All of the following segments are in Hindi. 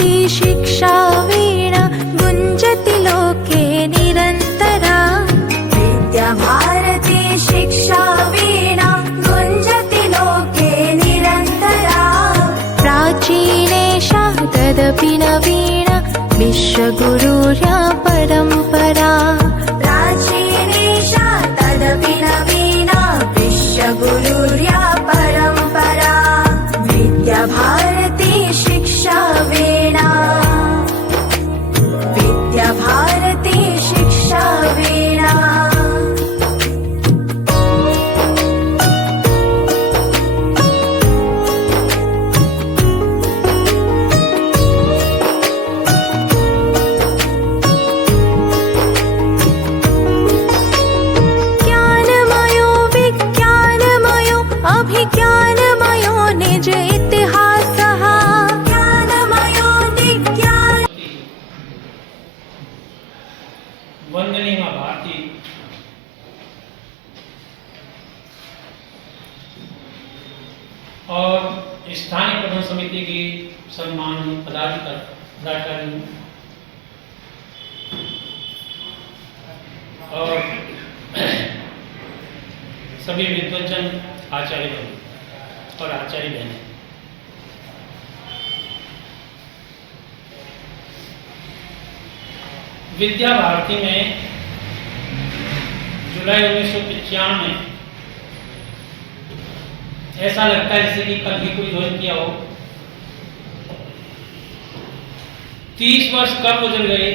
भारती शिक्षा वीणा गुञ्जति लोके निरन्तरा। विद्या भारती शिक्षा वीणा गुञ्जति लोके निरन्तरा। प्राचीनेषा तदपि नवीना विश्वगुरुर्या परम्परा। प्राचीनेषा तदपि नवीना विश्वगुरुर्या परम्परा। विद्या भारती शिक्षा वीणा। विद्या भारती शिक्षा वीणा। ज्ञानमयो विज्ञानमयो अभिज्ञानमयो निज इतिहासः। ज्ञानमयो विज्ञान। वंदनीय मां भारती और स्थानीय प्रबंध समिति की सम्मानित पदाधिकारी और सभी विद्वज्जन आचार्य और आचार्य बहनें, विद्या भारती में जुलाई 1995 में ऐसा लगता है जैसे कि कल ही कोई ज्वाइन किया हो। 30 वर्ष कब गुजर गए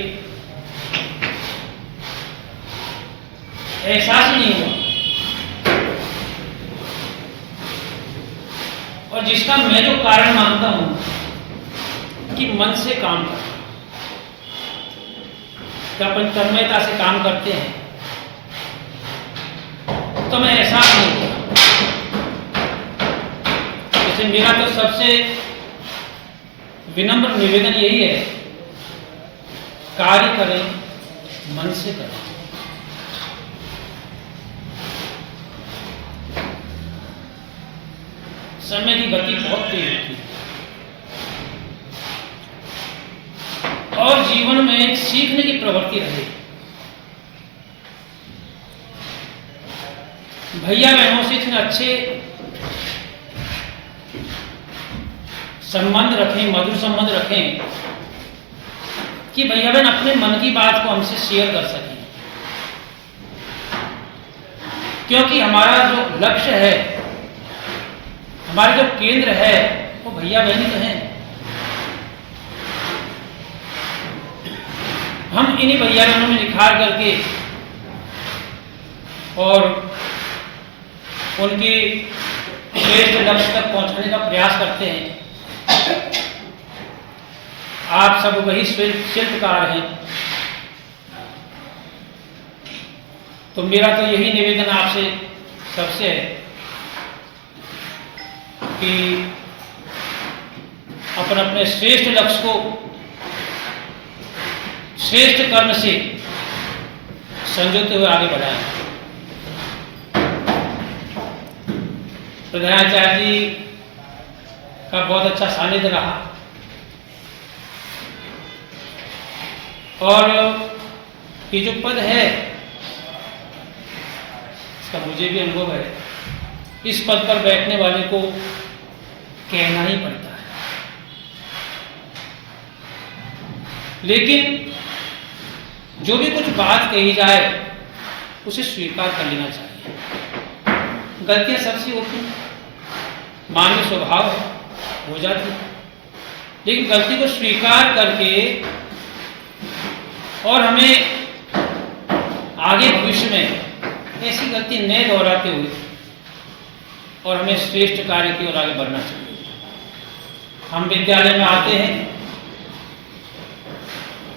एहसास ही नहीं हुआ। और जिसका मैं जो कारण मानता हूं कि मन से काम करना, जब अपन तन्मयता से काम करते हैं तो मैं एहसास नहीं होता। जैसे मेरा तो सबसे विनम्र निवेदन यही है, कार्य करें मन से करें। समय की गति बहुत तेज होती है और जीवन में सीखने की प्रवृत्ति रहे। भैया बहनों से इतने अच्छे संबंध रखें, मधुर संबंध रखें कि भैया बहन अपने मन की बात को हमसे शेयर कर सकें, क्योंकि हमारा जो लक्ष्य है, हमारा जो केंद्र है, वो भैया बहन तो हैं। हम इन्हीं भैया बहनों में निखार करके और उनकी श्रेष्ठ लक्ष्य तक पहुंचाने का प्रयास करते हैं। आप सब वही शिल्पकार हैं, तो मेरा तो यही निवेदन आपसे सबसे है कि अपन अपने श्रेष्ठ लक्ष्य को श्रेष्ठ कर्म से संजोते हुए आगे बढ़ाएं। प्रधानाचार्य जी का बहुत अच्छा सानिध्य रहा और ये जो पद है इसका मुझे भी अनुभव है। इस पद पर बैठने वाले को कहना ही पड़ता है, लेकिन जो भी कुछ बात कही जाए उसे स्वीकार कर लेना चाहिए। गलतियां सबसे होती, मानवीय स्वभाव हो जाती, लेकिन गलती को स्वीकार करके और हमें आगे भविष्य में ऐसी गलती न दोहराते हुए और हमें श्रेष्ठ कार्य की ओर आगे बढ़ना चाहिए। हम विद्यालय में आते हैं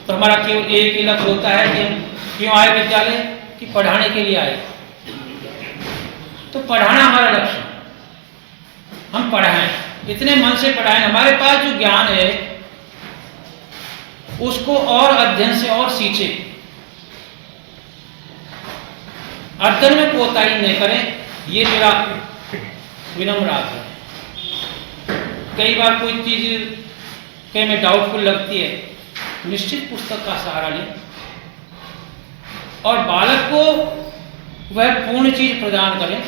तो हमारा केवल एक ही लक्ष्य होता है कि हम क्यों आए विद्यालय, कि पढ़ाने के लिए आए। तो पढ़ाना हमारा लक्ष्य, हम पढ़ाएं, इतने मन से पढ़ाएं, हमारे पास जो ज्ञान है उसको और अध्ययन से और सींचे। अध्ययन में कोताही नहीं करें, ये मेरा विनम्र आग्रह है। कई बार कोई चीज कहीं में डाउटफुल लगती है, निश्चित पुस्तक का सहारा लें और बालक को वह पूर्ण चीज प्रदान करें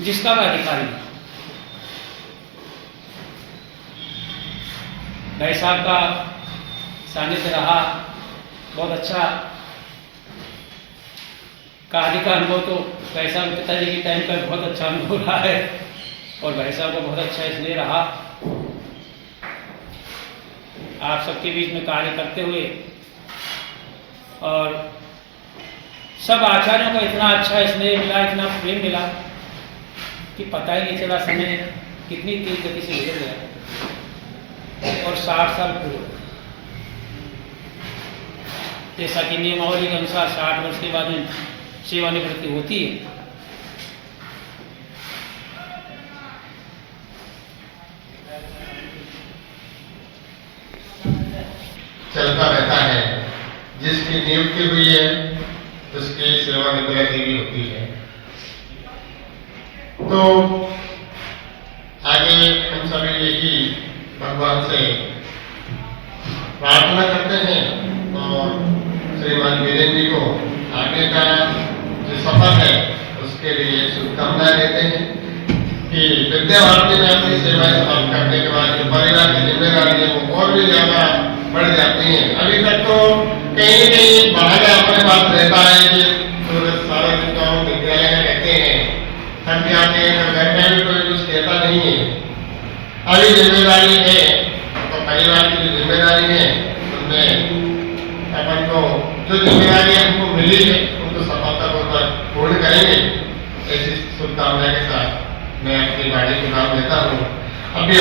जिसका वह अधिकारी है। भाई साहब का सानिध्य रहा, बहुत अच्छा। कहानी का अनुभव तो भाई साहब पिताजी के टाइम का बहुत अच्छा अनुभव रहा है और भाई साहब का बहुत अच्छा इसलिए रहा, आप सबके बीच में कार्य करते हुए और सब आचार्यों को इतना अच्छा स्नेह मिला, इतना प्रेम मिला कि पता ही नहीं चला समय कितनी तेज गति से गुजर गया और 60 साल पूरे। जैसा कि नियमावली के अनुसार 60 वर्ष के बाद में सेवानिवृत्ति होती है। चलता रहता है, जिसकी नियुक्ति हुई है उसकी सेवानिवृत्ति भी होती है। तो आगे हम सभी यही भगवान से प्रार्थना करते हैं और श्रीमान वीरेंद्र जी को आगे का जो सफर है उसके लिए शुभकामनाएं देते हैं कि विद्या भारती में अपनी सेवाएं समाप्त करने के बाद जो परिवार की जिम्मेदारी है वो और भी ज्यादा बढ़ जाती है। अभी तक तो कहीं न कहीं बहाना अपने पास रहता है कि सारा दिन तो हम विद्यालय में रहते हैं, थक जाते हैं, तो घर में भी कोई कुछ कहता नहीं है। अभी जिम्मेदारी है तो परिवार की जो जिम्मेदारी है उनमें अपन को जो जिम्मेदारी हमको मिली है उनको सफलतापूर्वक पूर्ण करेंगे। ऐसी शुभकामनाएं के साथ मैं अपनी गाड़ी को नाम देता हूँ। अभी